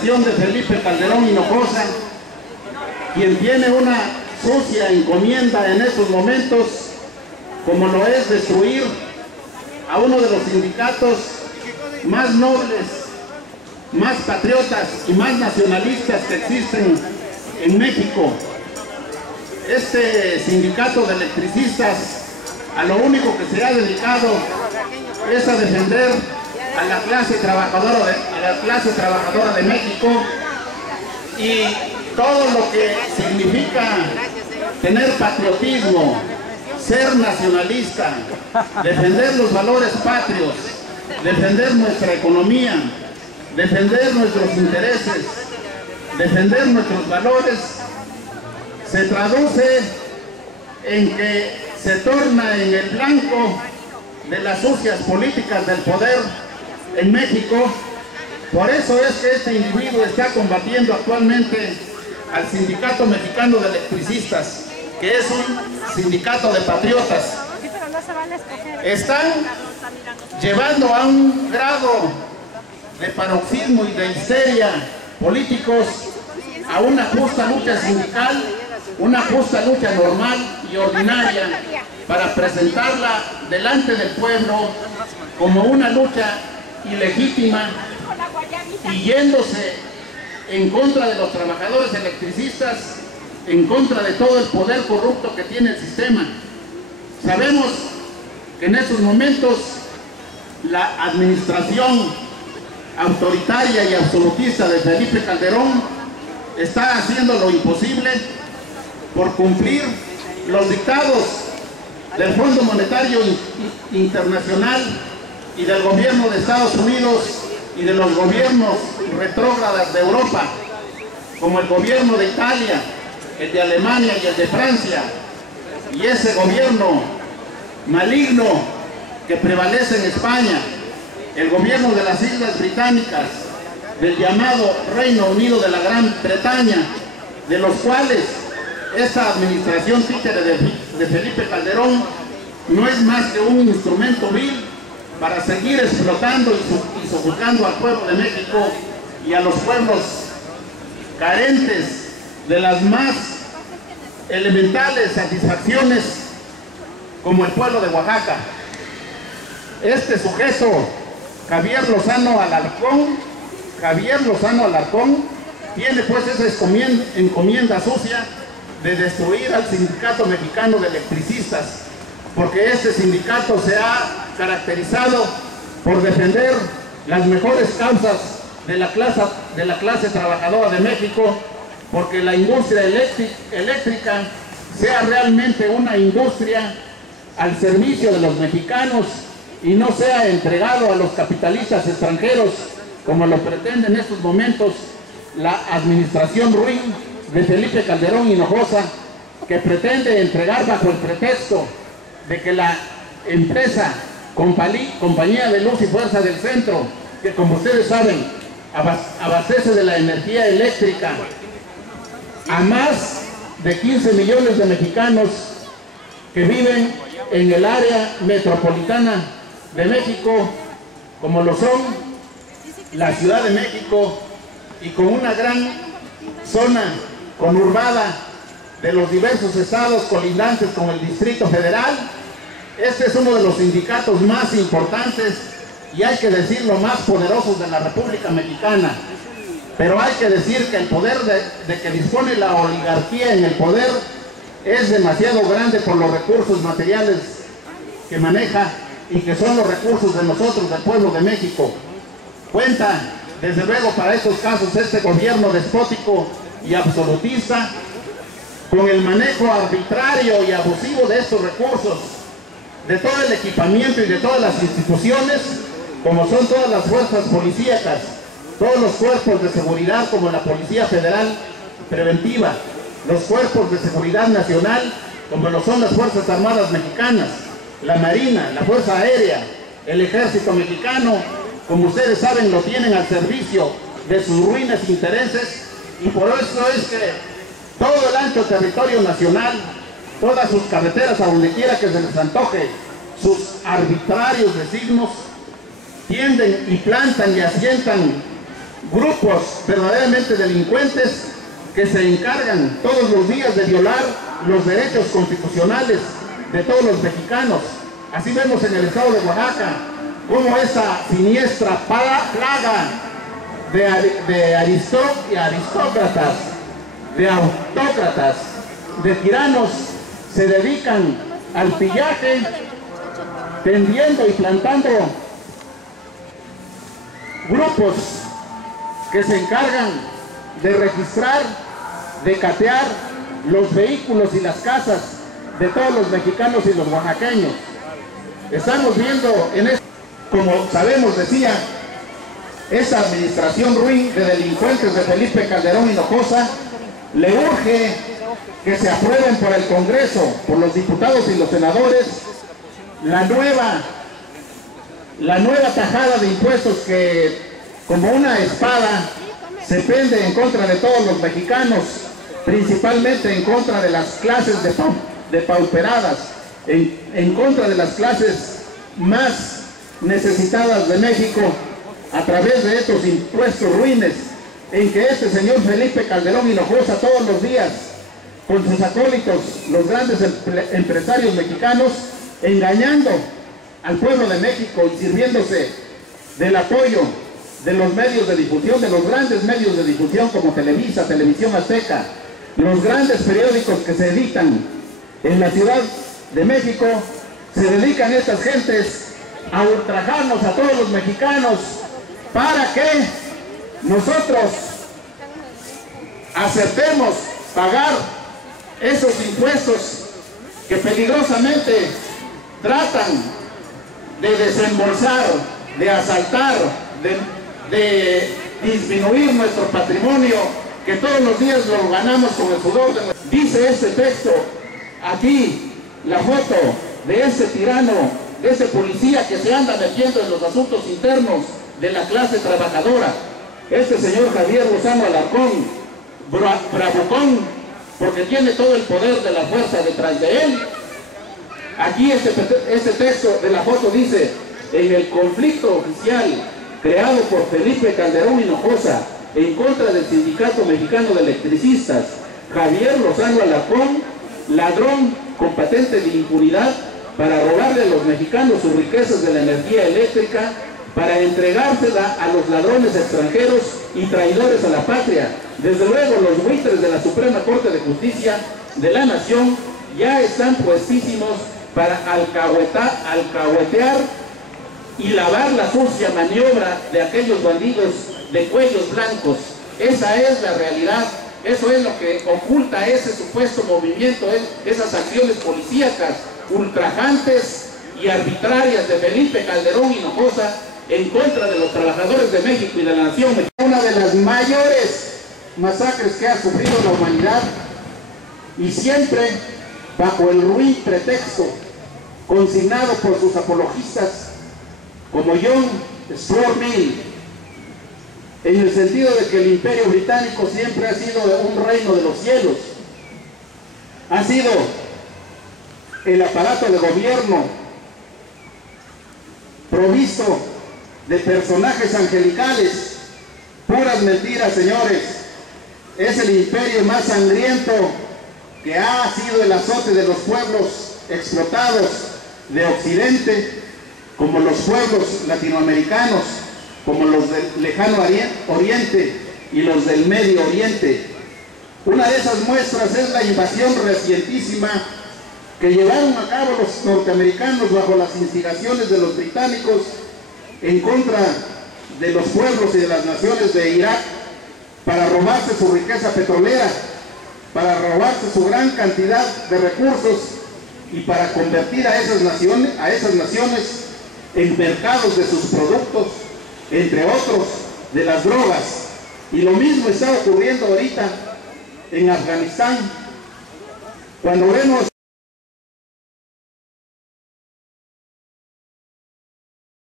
administración de Felipe Calderón Hinojosa, quien tiene una sucia encomienda en estos momentos, como lo es destruir a uno de los sindicatos más nobles, más patriotas y más nacionalistas que existen en México. Este sindicato de electricistas a lo único que se ha dedicado es a defender a la clase trabajadora de México, y todo lo que significa tener patriotismo, ser nacionalista, defender los valores patrios, defender nuestra economía, defender nuestros intereses, defender nuestros valores, se traduce en que se torna en el blanco de las sucias políticas del poder en México. Por eso es que este individuo está combatiendo actualmente al Sindicato Mexicano de Electricistas, que es un sindicato de patriotas. Están llevando a un grado de paroxismo y de histeria políticos a una justa lucha sindical, una justa lucha normal y ordinaria, para presentarla delante del pueblo como una lucha ilegítima y yéndose en contra de los trabajadores electricistas, en contra de todo el poder corrupto que tiene el sistema. Sabemos que en estos momentos la administración autoritaria y absolutista de Felipe Calderón está haciendo lo imposible por cumplir los dictados del Fondo Monetario Internacional y del gobierno de Estados Unidos y de los gobiernos retrógradas de Europa, como el gobierno de Italia, el de Alemania y el de Francia, y ese gobierno maligno que prevalece en España, el gobierno de las Islas Británicas, del llamado Reino Unido de la Gran Bretaña, de los cuales esta administración títere de Felipe Calderón no es más que un instrumento vil para seguir explotando y sofocando al pueblo de México y a los pueblos carentes de las más elementales satisfacciones, como el pueblo de Oaxaca. Este sujeto, Javier Lozano Alarcón, tiene pues esa encomienda sucia de destruir al Sindicato Mexicano de Electricistas, porque este sindicato se ha caracterizado por defender las mejores causas de la clase trabajadora de México, porque la industria eléctrica sea realmente una industria al servicio de los mexicanos y no sea entregado a los capitalistas extranjeros, como lo pretende en estos momentos la administración ruin de Felipe Calderón Hinojosa, que pretende entregar bajo el pretexto de que la empresa Compañía de Luz y Fuerza del Centro, que como ustedes saben abastece de la energía eléctrica a más de 15 millones de mexicanos que viven en el área metropolitana de México, como lo son la Ciudad de México, y con una gran zona conurbada de los diversos estados colindantes con el Distrito Federal. Este es uno de los sindicatos más importantes y hay que decirlo más poderosos de la República Mexicana. Pero hay que decir que el poder de que dispone la oligarquía en el poder es demasiado grande por los recursos materiales que maneja y que son los recursos de nosotros, del pueblo de México. Cuenta, desde luego, para estos casos, este gobierno despótico y absolutista, con el manejo arbitrario y abusivo de estos recursos, de todo el equipamiento y de todas las instituciones, como son todas las fuerzas policíacas, todos los cuerpos de seguridad, como la Policía Federal Preventiva, los cuerpos de seguridad nacional, como lo son las Fuerzas Armadas Mexicanas, la Marina, la Fuerza Aérea, el Ejército Mexicano, como ustedes saben, lo tienen al servicio de sus ruines intereses, y por eso es que todo el ancho territorio nacional, todas sus carreteras, a donde quiera que se les antoje, sus arbitrarios designios, tienden y plantan y asientan grupos verdaderamente delincuentes que se encargan todos los días de violar los derechos constitucionales de todos los mexicanos. Así vemos en el estado de Oaxaca cómo esa siniestra plaga de aristócratas, de autócratas, de tiranos se dedican al pillaje, tendiendo y plantando grupos que se encargan de registrar, de catear los vehículos y las casas de todos los mexicanos y los oaxaqueños. Estamos viendo en esto, como sabemos, decía, esa administración ruin de delincuentes de Felipe Calderón Hinojosa, le urge que se aprueben por el Congreso, por los diputados y los senadores, la nueva tajada de impuestos que, como una espada, se pende en contra de todos los mexicanos, principalmente en contra de las clases depauperadas, en contra de las clases más necesitadas de México, a través de estos impuestos ruines, en que este señor Felipe Calderón Hinojosa todos los días, con sus acólitos, los grandes empresarios mexicanos, engañando al pueblo de México y sirviéndose del apoyo de los medios de difusión, de los grandes medios de difusión como Televisa, Televisión Azteca, los grandes periódicos que se editan en la Ciudad de México. Se dedican estas gentes a ultrajarnos a todos los mexicanos para que nosotros aceptemos pagar esos impuestos que peligrosamente tratan de desembolsar, de asaltar, de disminuir nuestro patrimonio, que todos los días lo ganamos con el sudor de nuestro. Dice este texto, aquí, la foto de ese tirano, de ese policía que se anda metiendo en los asuntos internos de la clase trabajadora, este señor Javier Lozano Alarcón, bravucón, porque tiene todo el poder de la fuerza detrás de él. Aquí este texto de la foto dice: en el conflicto oficial creado por Felipe Calderón Hinojosa en contra del Sindicato Mexicano de Electricistas, Javier Lozano Alarcón, ladrón con patente de impunidad, para robarle a los mexicanos sus riquezas de la energía eléctrica, para entregársela a los ladrones extranjeros y traidores a la patria. Desde luego, los buitres de la Suprema Corte de Justicia de la Nación ya están puestísimos para alcahuetear y lavar la sucia maniobra de aquellos bandidos de cuellos blancos. Esa es la realidad, eso es lo que oculta ese supuesto movimiento, esas acciones policíacas ultrajantes y arbitrarias de Felipe Calderón Hinojosa en contra de los trabajadores de México y de la nación mexicana. Una de las mayores masacres que ha sufrido la humanidad, y siempre bajo el ruin pretexto consignado por sus apologistas como John Stuart Mill, en el sentido de que el Imperio Británico siempre ha sido un reino de los cielos, ha sido el aparato de gobierno provisto de personajes angelicales. Puras mentiras, señores. Es el imperio más sangriento que ha sido el azote de los pueblos explotados de Occidente, como los pueblos latinoamericanos, como los del lejano Oriente y los del Medio Oriente. Una de esas muestras es la invasión recientísima que llevaron a cabo los norteamericanos bajo las instigaciones de los británicos en contra de los pueblos y de las naciones de Irak, para robarse su riqueza petrolera, para robarse su gran cantidad de recursos y para convertir a esas naciones en mercados de sus productos, entre otros de las drogas. Y lo mismo está ocurriendo ahorita en Afganistán. Cuando vemos